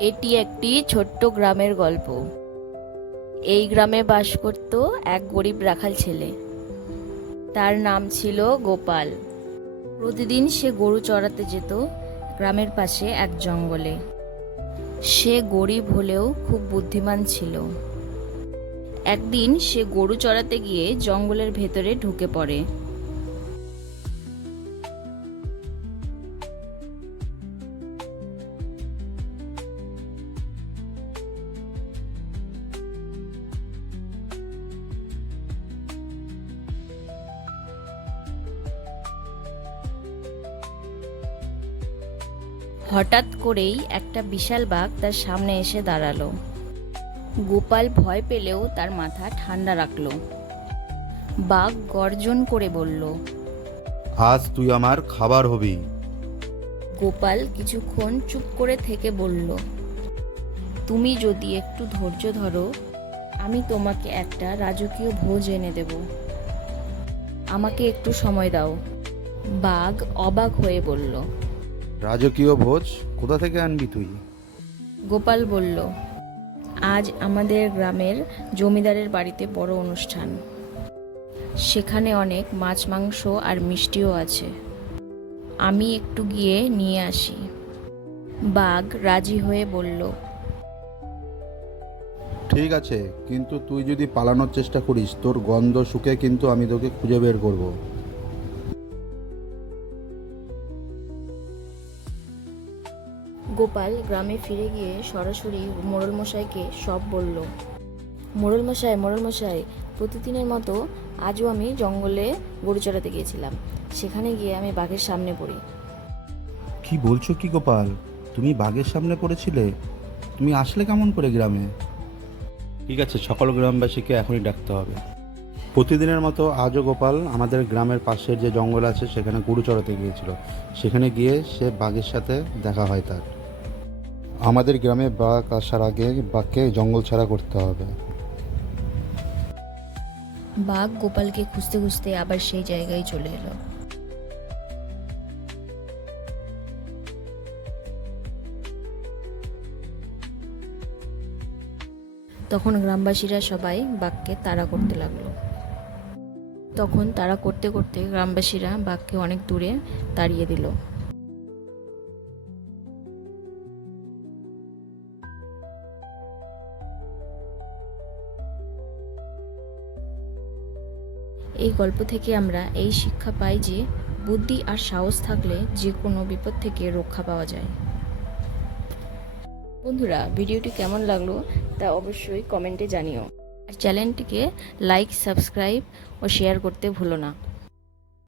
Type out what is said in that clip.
এটি একটি ছোট্ট গ্রামের গল্প। এই গ্রামে বাস করত এক গরিব রাখাল ছেলে। তার নাম ছিল গোপাল। প্রতিদিন সে গরু চড়াতে যেত গ্রামের পাশে এক জঙ্গলে। সে গরিব হলেও খুব বুদ্ধিমান ছিল। একদিন সে গরু চড়াতে গিয়ে জঙ্গলের ভেতরে ঢুকে পড়ে। হঠাৎ করেই একটা বিশাল বাঘ তার সামনে এসে দাঁড়াল। গোপাল ভয় পেলেও তার মাথা ঠান্ডা রাখল। বাঘ গর্জন করে বলল আজ তুই আমার খাবার হবি। গোপাল কিছুক্ষণ চুপ করে থেকে বলল তুমি যদি একটু ধৈর্য ধরো আমি তোমাকে একটা রাজকীয় ভোজ এনে দেব। আমাকে একটু সময় দাও। বাঘ অবাক হয়ে বলল রাজকীয় ভোজ কোথা থেকে আনবি তুই? গোপাল বলল আজ আমাদের গ্রামের জমিদারের বাড়িতে বড় অনুষ্ঠান। সেখানে অনেক মাছ মাংস আর মিষ্টিও আছে। আমি একটু গিয়ে নিয়ে আসি। বাঘ রাজি হয়ে বলল ঠিক আছে কিন্তু তুই যদি পালানোর চেষ্টা করিস তোর গন্ধ শুকে কিন্তু আমি তোকে খুঁজে বের করব। গোপাল গ্রামে ফিরে গিয়ে সরাসরি মোড়ল মশাইকে সব বলল মোড়ল মশাই মোড়ল মশাই প্রতিদিনের মতো আজও আমি জঙ্গলে গরু চড়াতে গিয়েছিলাম। সেখানে গিয়ে আমি বাঘের সামনে পড়ি। কি বলছো কি গোপাল? তুমি বাঘের সামনে পড়েছিলে? তুমি আসলে কেমন করে গ্রামে? ঠিক আছে সকল গ্রামবাসীকে এখনই ডাকতে হবে। প্রতিদিনের মতো আজও গোপাল আমাদের গ্রামের পাশের যে জঙ্গল আছে সেখানে গরু চড়াতে গিয়েছিল। সেখানে গিয়ে সে বাঘের সাথে দেখা হয় তার। আমাদের গ্রামে বাঘ আসার আগে বাঘকে জঙ্গল ছাড়া করতে হবে। বাঘ গোপালকে খুঁজতে খুঁজতে আবার সেই জায়গায় চলে এলো। তখন গ্রামবাসীরা সবাই বাঘকে তাড়া করতে লাগল। তখন তাড়া করতে করতে গ্রামবাসীরা বাঘকে অনেক দূরে তাড়িয়ে দিল। এই গল্প থেকে আমরা এই শিক্ষা পাই যে, বুদ্ধি আর সাহস থাকলে যে কোনো বিপদ থেকে রক্ষা পাওয়া যায়। বন্ধুরা, ভিডিওটি কেমন লাগল তা অবশ্যই কমেন্টে জানিও। আর চ্যানেলটিকে লাইক, সাবস্ক্রাইব ও শেয়ার করতে ভুলো না।